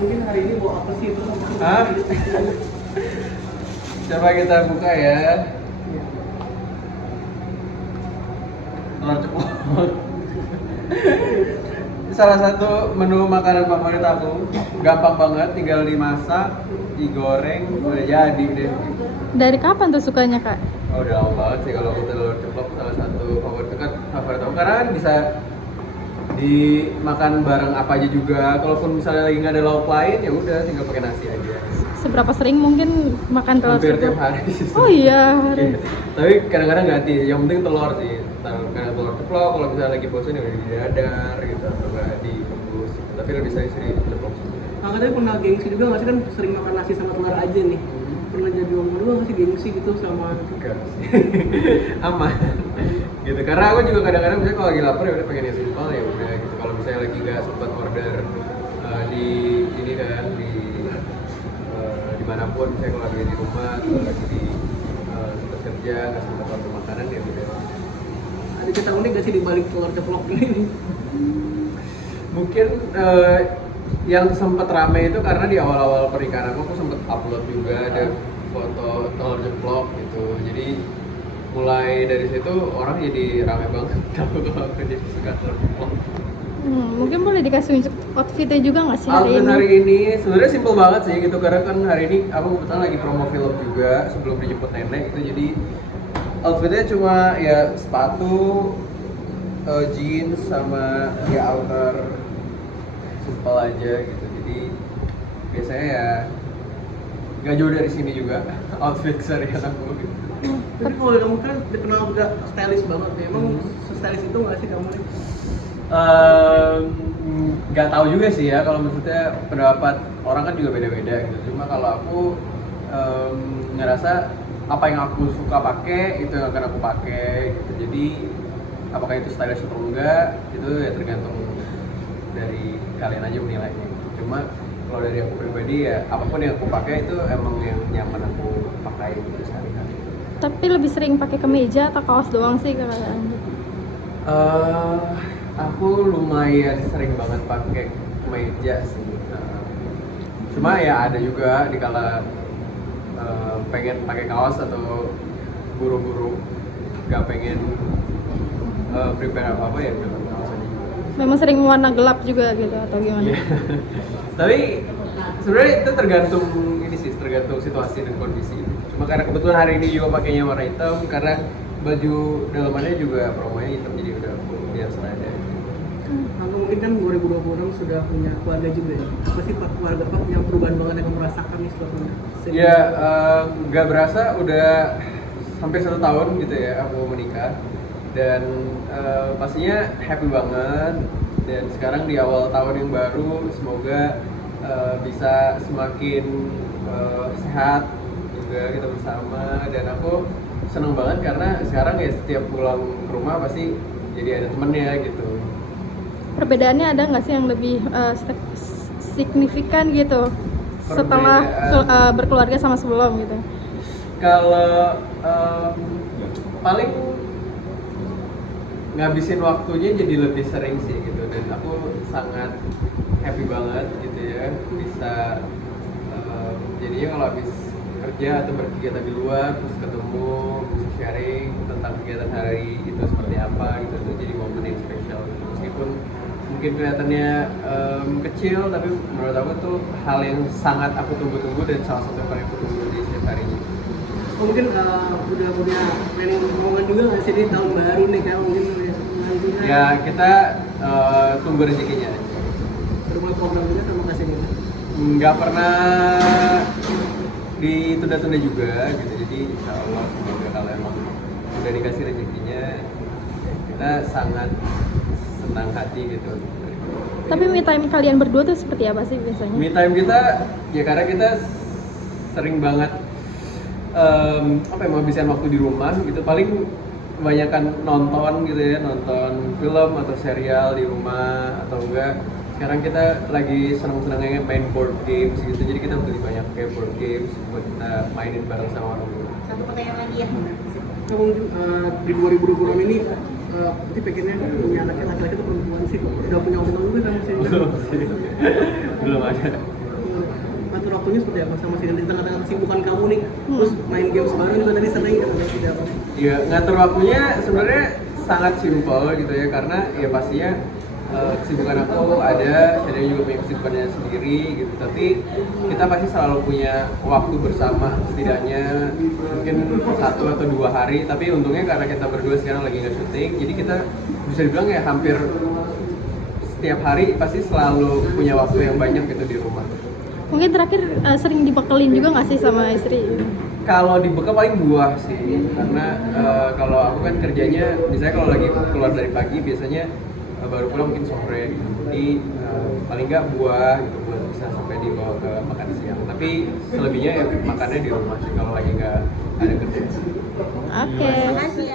mungkin hari ini bawa apa sih itu? Hah? Coba kita buka ya. Telur ceplok. Salah satu menu makanan favorit aku. Gampang banget, tinggal dimasak, digoreng, udah jadi deh. Dari kapan tuh sukanya, Kak? Oh, udah lama banget sih kalau telur ceplok, salah satu favorit aku karena kan bisa dimakan bareng apa aja juga. Kalaupun misalnya lagi nggak ada lauk lain ya udah tinggal pakai nasi aja. Seberapa sering mungkin makan telur Hampir tiap ceplok? hari sih. Oh iya, hari. Iya. Tapi kadang-kadang ganti, yang penting telur sih. Kadang telur ceplok, kalau misalnya lagi bosan ya udah di dadar gitu atau nggak dibungkus. Tapi lebih sering ceplok. Nah, katanya pernah gengsi juga nggak sih kan sering makan nasi sama telur aja nih. Pernah jadi orang kedua nggak sih gengsi gitu sama Enggak sih. Aman. Gitu. Karena aku juga kadang-kadang misalnya kalau lagi lapar ya udah pengen yang simpel ya udah gitu. Kalau misalnya lagi nggak sempat order di ini kan dimanapun, misalnya kalau lagi di rumah atau lagi di tempat kerja nggak sempat order makanan ya udah. ada cerita unik nggak sih di balik telur ceplok ini? Mungkin yang sempat rame itu karena di awal-awal pernikahan aku sempat upload juga ada foto telur ceplok gitu. Jadi mulai dari situ orang jadi rame banget tahu kalau aku jadi suka telur ceplok. Mungkin boleh dikasih unjuk outfitnya juga nggak sih hari Outfit ini? hari ini sebenarnya simple banget sih gitu karena kan hari ini aku kebetulan lagi promo film juga sebelum dijemput nenek itu, jadi outfitnya cuma ya sepatu, jeans sama ya outer simple aja gitu. Jadi biasanya ya nggak jauh dari sini juga outfit seharian aku gitu. Tapi kalau kamu kan dikenal juga stylish banget ya. Emang stylish itu nggak sih kamu nih? Nggak tahu juga sih ya, kalau maksudnya pendapat orang kan juga beda-beda gitu. Cuma kalau aku ngerasa apa yang aku suka pakai itu yang akan aku pakai gitu. Jadi apakah itu stylish atau enggak itu ya tergantung dari kalian aja menilainya gitu. Cuma kalau dari aku pribadi ya apapun yang aku pakai itu emang yang nyaman aku pakai gitu sehari-hari. Tapi lebih sering pakai kemeja atau kaos doang sih kalian? Aku lumayan sering banget pakai kemeja sih. Cuma ya ada juga dikala pengen pakai kaos atau buru-buru nggak pengen prepare apa-apa ya udah pakai kaos aja. Memang sering warna gelap juga gitu atau gimana? Iya. Tapi sebenarnya itu tergantung ini sih, tergantung situasi dan kondisi. Cuma karena kebetulan hari ini juga pakainya warna hitam karena baju dalamannya juga promonya hitam jadi udah biar senada. Atau mungkin kan 2026 sudah punya keluarga juga ya. Apa sih Pak keluarga Pak yang perubahan banget yang kamu rasakan nih setelah punya? Ya nggak berasa udah hampir 1 tahun gitu ya aku menikah dan pastinya happy banget dan sekarang di awal tahun yang baru semoga bisa semakin sehat juga kita bersama dan aku seneng banget karena sekarang ya setiap pulang ke rumah pasti jadi ada temennya gitu. Perbedaannya ada nggak sih yang lebih signifikan gitu setelah berkeluarga sama sebelum gitu? Kalau paling ngabisin waktunya jadi lebih sering sih gitu dan aku sangat happy banget gitu ya bisa jadinya kalau habis kerja atau berkegiatan di luar terus ketemu bisa sharing tentang kegiatan hari itu seperti apa gitu itu jadi momen yang spesial gitu. Meskipun mungkin kelihatannya kecil tapi menurut aku tuh hal yang sangat aku tunggu-tunggu dan salah satu yang paling aku tunggu di setiap harinya. Mungkin udah punya planning momen juga nggak sih di tahun baru nih kan mungkin nantinya? Ya kita tunggu rezekinya aja. Udah mulai program juga sama kasih gitu. Nggak pernah ditunda-tunda juga gitu, jadi insya Allah semoga kalau emang udah dikasih rezekinya kita sangat senang hati gitu. Tapi me time kalian berdua tuh seperti apa sih biasanya? Me time kita ya karena kita sering banget menghabiskan waktu di rumah gitu, paling kebanyakan nonton gitu ya, nonton film atau serial di rumah atau enggak sekarang kita lagi seneng-senengnya main board games gitu, jadi kita beli banyak kayak board games buat kita mainin bareng sama orang tua. Satu pertanyaan lagi ya. Nah, mungkin di 2026 ini berarti pengennya punya anaknya laki-laki atau perempuan sih? Udah punya omongan juga kan sih? Belum ada. waktunya seperti apa sama si di tengah-tengah kesibukan kamu nih? Terus main games bareng juga tadi sering kan atau tidak apa? Ya ngatur waktunya sebenarnya sangat simpel gitu ya, karena ya pastinya kesibukan aku ada, saya juga punya kesibukannya sendiri gitu. Tapi kita pasti selalu punya waktu bersama, setidaknya mungkin 1 atau 2 hari. Tapi untungnya karena kita berdua sekarang lagi nggak syuting, jadi kita bisa dibilang ya hampir setiap hari pasti selalu punya waktu yang banyak gitu di rumah. Mungkin terakhir sering dibekelin juga nggak sih sama istri? Kalau dibekal paling buah sih, karena kalau aku kan kerjanya, misalnya kalau lagi keluar dari pagi biasanya baru pulang mungkin sore gitu. Jadi paling nggak buah gitu buat bisa sampai dibawa ke makan siang. Tapi selebihnya ya makannya di rumah sih kalau lagi nggak ada kerja. Oke. Makasih